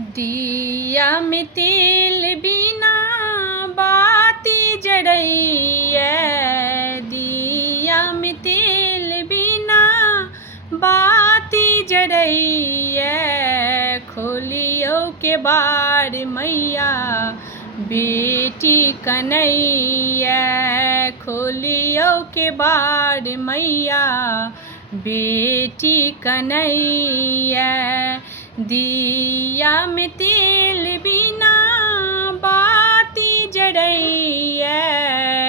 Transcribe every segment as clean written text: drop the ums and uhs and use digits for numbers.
दिया में तेल बिना बाती जड़ैया। दिया में तेल बिना बाती जड़ैया। खोलियो के बार मैया बेटी कन्हैया। खोलियो के बार मैया बेटी कन्हैया। दिया में तेल बिना बाती जड़ैया।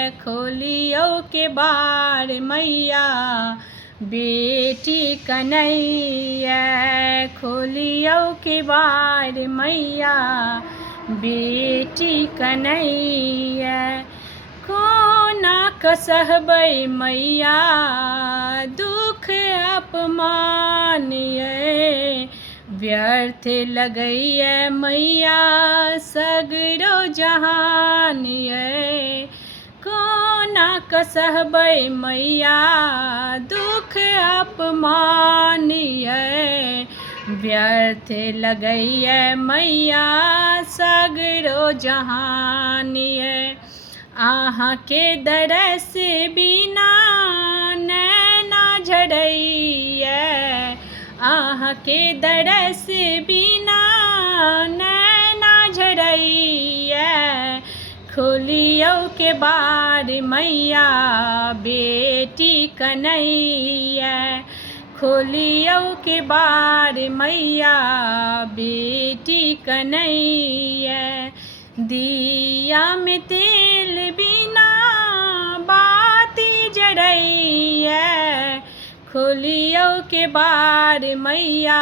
खोलियो के बार मैया बेटी कन्हैया। खोलियो के बार मैया बेटी कन्हैया। कोना कसहबै मैया दुख अपमान ये। व्यर्थ लगैया मैया सगरो जहान ये। कोना कसहबै मैया दुख अपमान ये। व्यर्थ लगैया मैया सगरो जहान ये। आहाँ के दरस बिना नैना झरैया। आहाँ के दरस बिना नैना झरैया। खोलियो के बार मैया बेटी कन्हैया। खोलियो के बार मैया बेटी कन्हैया। दिया में तेल बिना बाती जड़ैया। खोलियो के बार मैया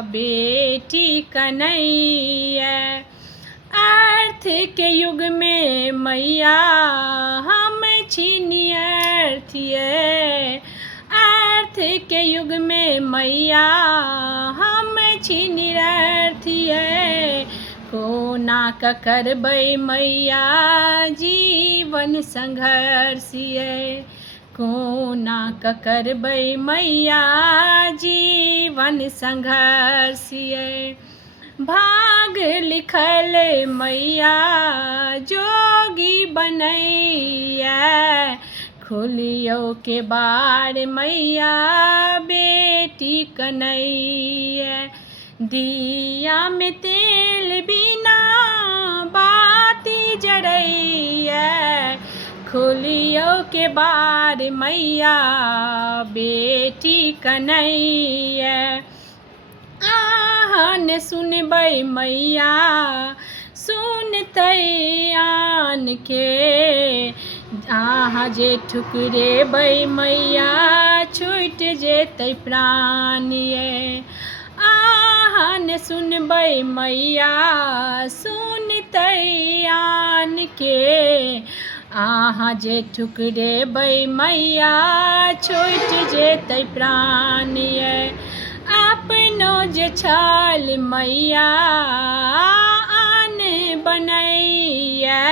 बेटी कन्हैया। अर्थ के युग में मैया हम छिनियर्थिए। अर्थ के युग में मैया हम छिनियर्थिए। कोना क करबै मैया जीवन संघर्षिए। कोना क करबै मैया जीवन संघर्षिए। भाग लिखल मैया जोगी बनैया। खोलियो के बार मैया बेटी कन्हैया। दिया में तेल बिना बाती जड़ैया। खोलियो के बार मैया बेटी कन्हैया। आन सुनबै मैया सुनतै आन के। आहाँ जे ठुकरेबै मैया छूट जेतै प्राण ये। आन सुनबै मैया सुनतै आन के। आहाँ जे ठुकरेबै मैया छूट जेतै प्राण ये। अपनो जे छल मैया आन बनैया।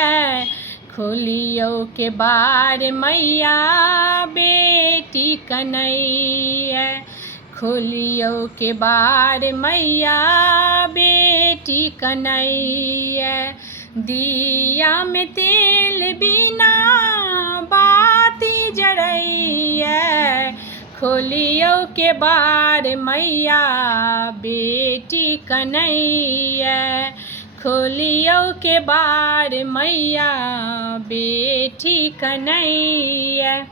खोलियो के बार मैया बेटी कन्हैया। खोलियो के बार मैया बेटी कन्हैया। दिया में तेल बिना बाती जड़ैया। खोलियो के बार मैया बेटी कन्हैया। खोलियो के बार मैया बेटी कन्हैया।